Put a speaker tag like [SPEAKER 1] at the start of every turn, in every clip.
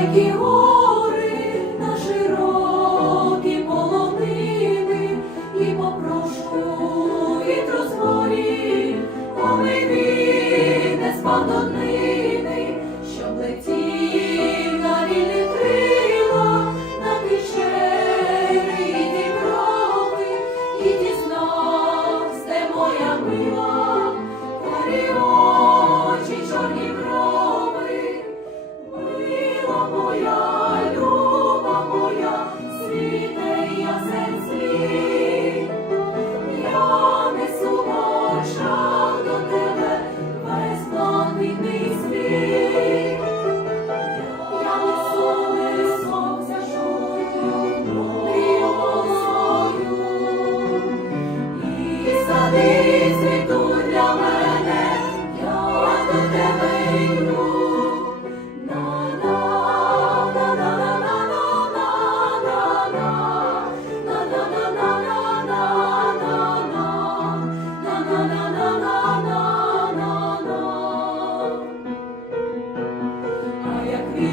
[SPEAKER 1] далекі гори, на широкі полонини, і попрошують розворі, а ми спадони.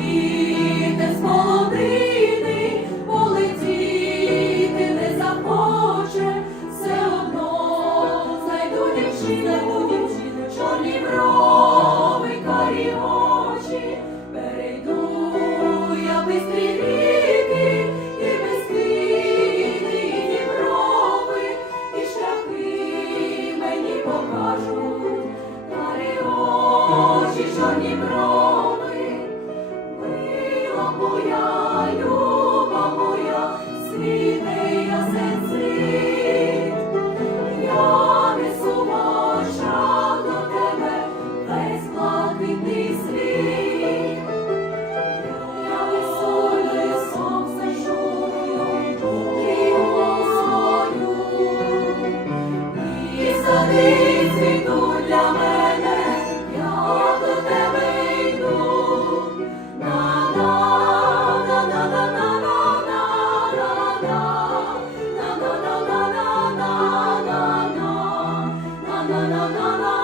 [SPEAKER 1] З молодини, полетіти не захоче, все одно знайду дівчину, чорні брови, карі очі, перейду я бистрі і безквіти, і Європи, і шляхи мені покажуть, карі очі, чорні брови. no, no, no.